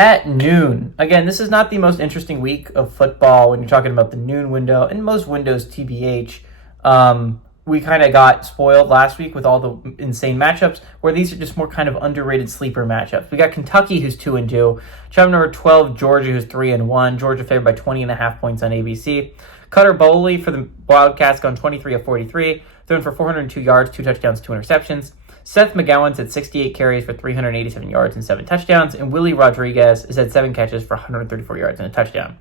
at noon. Again, this is not the most interesting week of football when you're talking about the noon window, and most windows, TBH. We kind of got spoiled last week with all the insane matchups, where these are just more kind of underrated sleeper matchups. We got Kentucky, who's 2-2. Chum number 12, Georgia, who's 3-1. Georgia favored by 20.5 points on ABC. Cutter Bowley for the Wildcats gone 23 of 43, thrown for 402 yards, 2 touchdowns, 2 interceptions. Seth McGowan's had 68 carries for 387 yards and 7 touchdowns, and Willie Rodriguez has had 7 catches for 134 yards and a touchdown.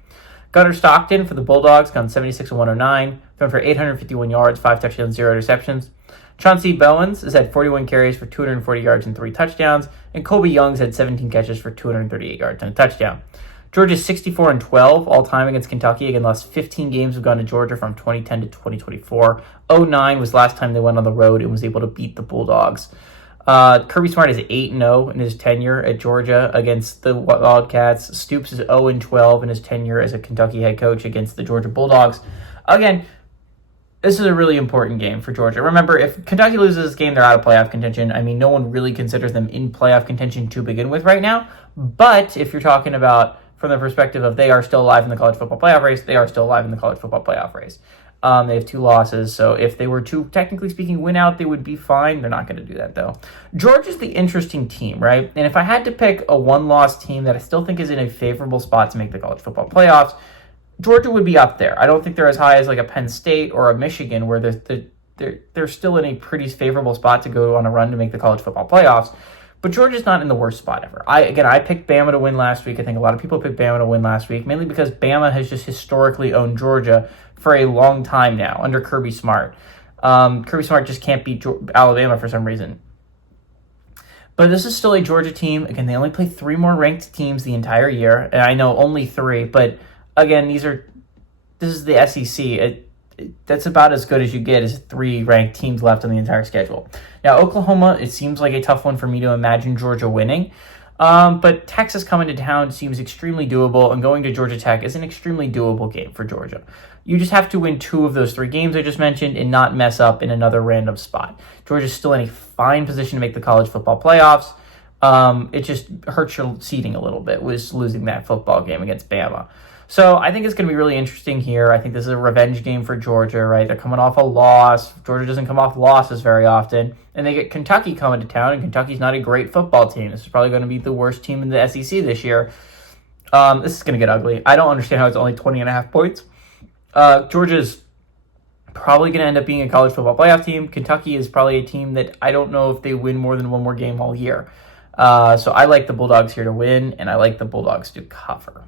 Gunnar Stockton for the Bulldogs gone 76 of 109, thrown for 851 yards, 5 touchdowns, 0 interceptions. Chauncey Bowens has had 41 carries for 240 yards and 3 touchdowns, and Colby Young's had 17 catches for 238 yards and a touchdown. Georgia's 64-12 all-time against Kentucky. Again, last 15 games have gone to Georgia from 2010 to 2024. 09 was last time they went on the road and was able to beat the Bulldogs. Kirby Smart is 8-0 in his tenure at Georgia against the Wildcats. Stoops is 0-12 in his tenure as a Kentucky head coach against the Georgia Bulldogs. Again, this is a really important game for Georgia. Remember, if Kentucky loses this game, they're out of playoff contention. I mean, no one really considers them in playoff contention to begin with right now. But if you're talking about from the perspective of they are still alive in the college football playoff race, they are still alive in the college football playoff race. They have 2 losses, so if they were to, technically speaking, win out, they would be fine. They're not going to do that, though. Georgia's the interesting team, right? And if I had to pick a one-loss team that I still think is in a favorable spot to make the college football playoffs, Georgia would be up there. I don't think they're as high as like a Penn State or a Michigan, where they're still in a pretty favorable spot to go on a run to make the college football playoffs. But Georgia's not in the worst spot ever. I picked Bama to win last week. I think a lot of people picked Bama to win last week, mainly because Bama has just historically owned Georgia for a long time now under Kirby Smart. Kirby Smart just can't beat Alabama for some reason. But this is still a Georgia team. Again, they only play 3 more ranked teams the entire year. And I know only 3, but again, this is the SEC. That's about as good as you get, is 3 ranked teams left on the entire schedule. Now, Oklahoma, it seems like a tough one for me to imagine Georgia winning. But Texas coming to town seems extremely doable, and going to Georgia Tech is an extremely doable game for Georgia. You just have to win 2 of those 3 games I just mentioned and not mess up in another random spot. Georgia's still in a fine position to make the college football playoffs. It just hurts your seeding a little bit with losing that football game against Bama. So I think it's going to be really interesting here. I think this is a revenge game for Georgia, right? They're coming off a loss. Georgia doesn't come off losses very often. And they get Kentucky coming to town, and Kentucky's not a great football team. This is probably going to be the worst team in the SEC this year. This is going to get ugly. I don't understand how it's only 20.5 points. Georgia's probably going to end up being a college football playoff team. Kentucky is probably a team that I don't know if they win more than 1 more game all year. So I like the Bulldogs here to win, and I like the Bulldogs to cover.